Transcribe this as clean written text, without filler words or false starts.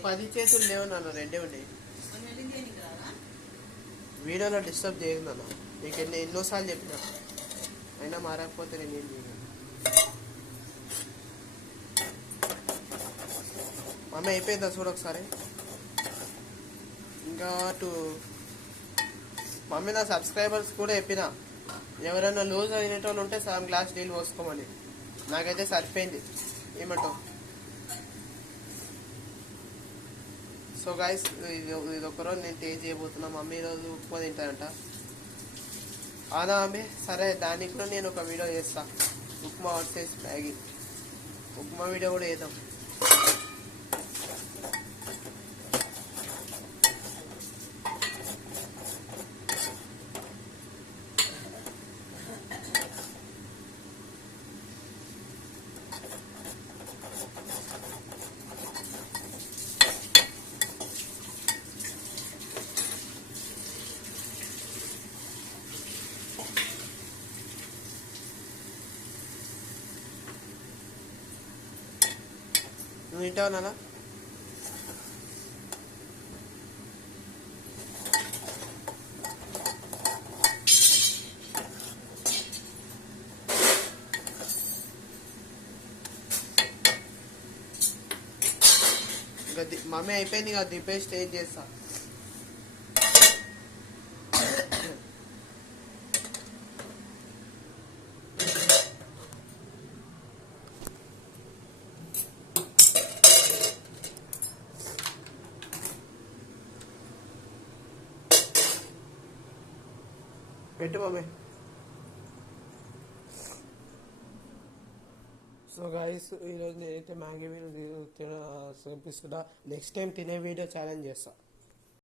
నాకు 10 చేతులు లేవు నాన్న, 2 ఉన్నాయి. వీడియోలో డిస్టర్బ్ చేయదు నాన్న, నీకు ఎన్నోసార్లు చెప్పిన, అయినా మారకపోతే నేను ఏం చేయను. మమ్మీ అయిపోయిందా చూడు ఒకసారి. ఇంకా మమ్మీ నా సబ్స్క్రైబర్స్ కూడా చెప్పిన, ఎవరైనా లూజ్ అయినటోళ్ళు ఉంటే సగం గ్లాస్ నీళ్ళు పోసుకోమని. నాకైతే సరిపోయింది. ఏమంటావు? సో గైస్, ఇది ఒకరోజు నేను టేస్ట్ చేయబోతున్నా. మమ్మీ ఈరోజు ఉప్మా తింటానంట. అవునా మమ్మీ? సరే, దానికి కూడా నేను ఒక వీడియో చేస్తా, upma versus Maggi. Upma video కూడా చేద్దాం. నువ్వు తింటావు నాన్న? ఇంకా మమ్మీ అయిపోయింది కదా, దింపేసి టేస్ట్ చేస్తా. పెట్టు మమ్మీ. సో గాయస్, ఈరోజు నేనైతే మ్యాగీ వీడియో చూపిస్తున్నా. నెక్స్ట్ టైం తినే వీడియో ఛాలెంజ్ చేస్తా.